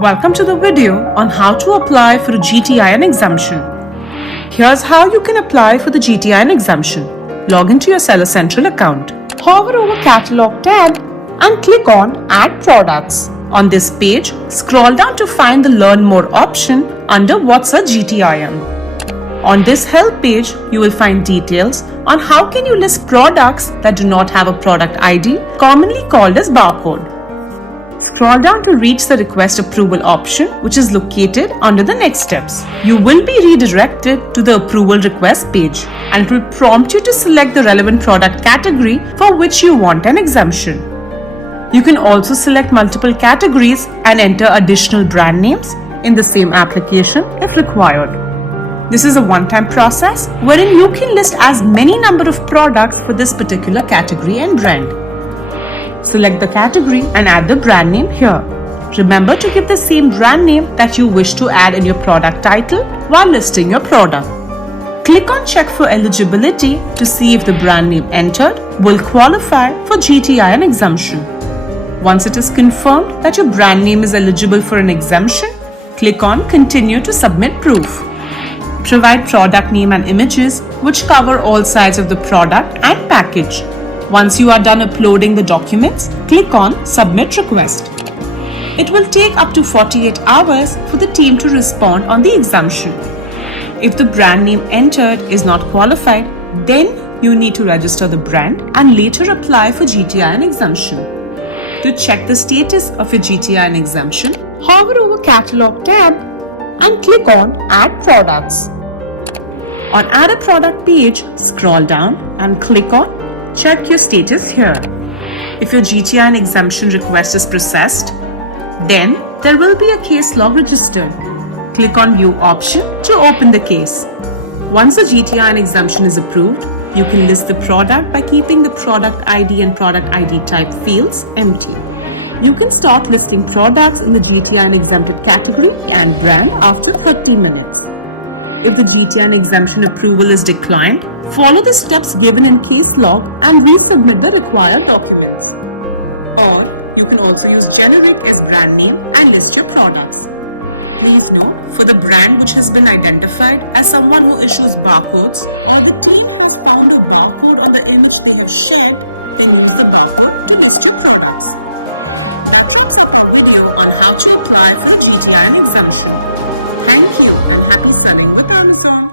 Welcome to the video on how to apply for a GTIN exemption. Here's how you can apply for the GTIN exemption. Log into your Seller Central account. Hover over Catalog tab and click on Add Products. On this page, scroll down to find the Learn More option under What's a GTIN. On this help page, you will find details on how can you list products that do not have a product ID, commonly called as barcode. Scroll down to reach the Request Approval option, which is located under the Next Steps. You will be redirected to the Approval Request page, and it will prompt you to select the relevant product category for which you want an exemption. You can also select multiple categories and enter additional brand names in the same application if required. This is a one-time process wherein you can list as many number of products for this particular category and brand. Select the category and add the brand name here. Remember to give the same brand name that you wish to add in your product title while listing your product. Click on Check for eligibility to see if the brand name entered will qualify for GTIN exemption. Once it is confirmed that your brand name is eligible for an exemption, click on Continue to submit proof. Provide product name and images which cover all sides of the product and package. Once you are done uploading the documents, click on Submit Request. It will take up to 48 hours for the team to respond on the exemption. If the brand name entered is not qualified, then you need to register the brand and later apply for GTIN exemption. To check the status of your GTIN exemption, hover over Catalog tab and click on Add Products. On Add a Product page, scroll down and click on Check your status here. If your GTIN exemption request is processed, then there will be a case log registered. Click on View option to open the case. Once the GTIN exemption is approved, you can list the product by keeping the product ID and product ID type fields empty. You can start listing products in the GTIN exempted category and brand after 30 minutes. If the GTIN exemption approval is declined, follow the steps given in case log and resubmit the required documents. Or you can also use generic as brand name and list your products. Please note, for the brand which has been identified as someone who issues barcodes or the team has found a barcode on the image they have shared, then use the barcode to list your products. That wraps up our video on how to apply for a GTIN exemption. Thank you and happy selling with Amazon.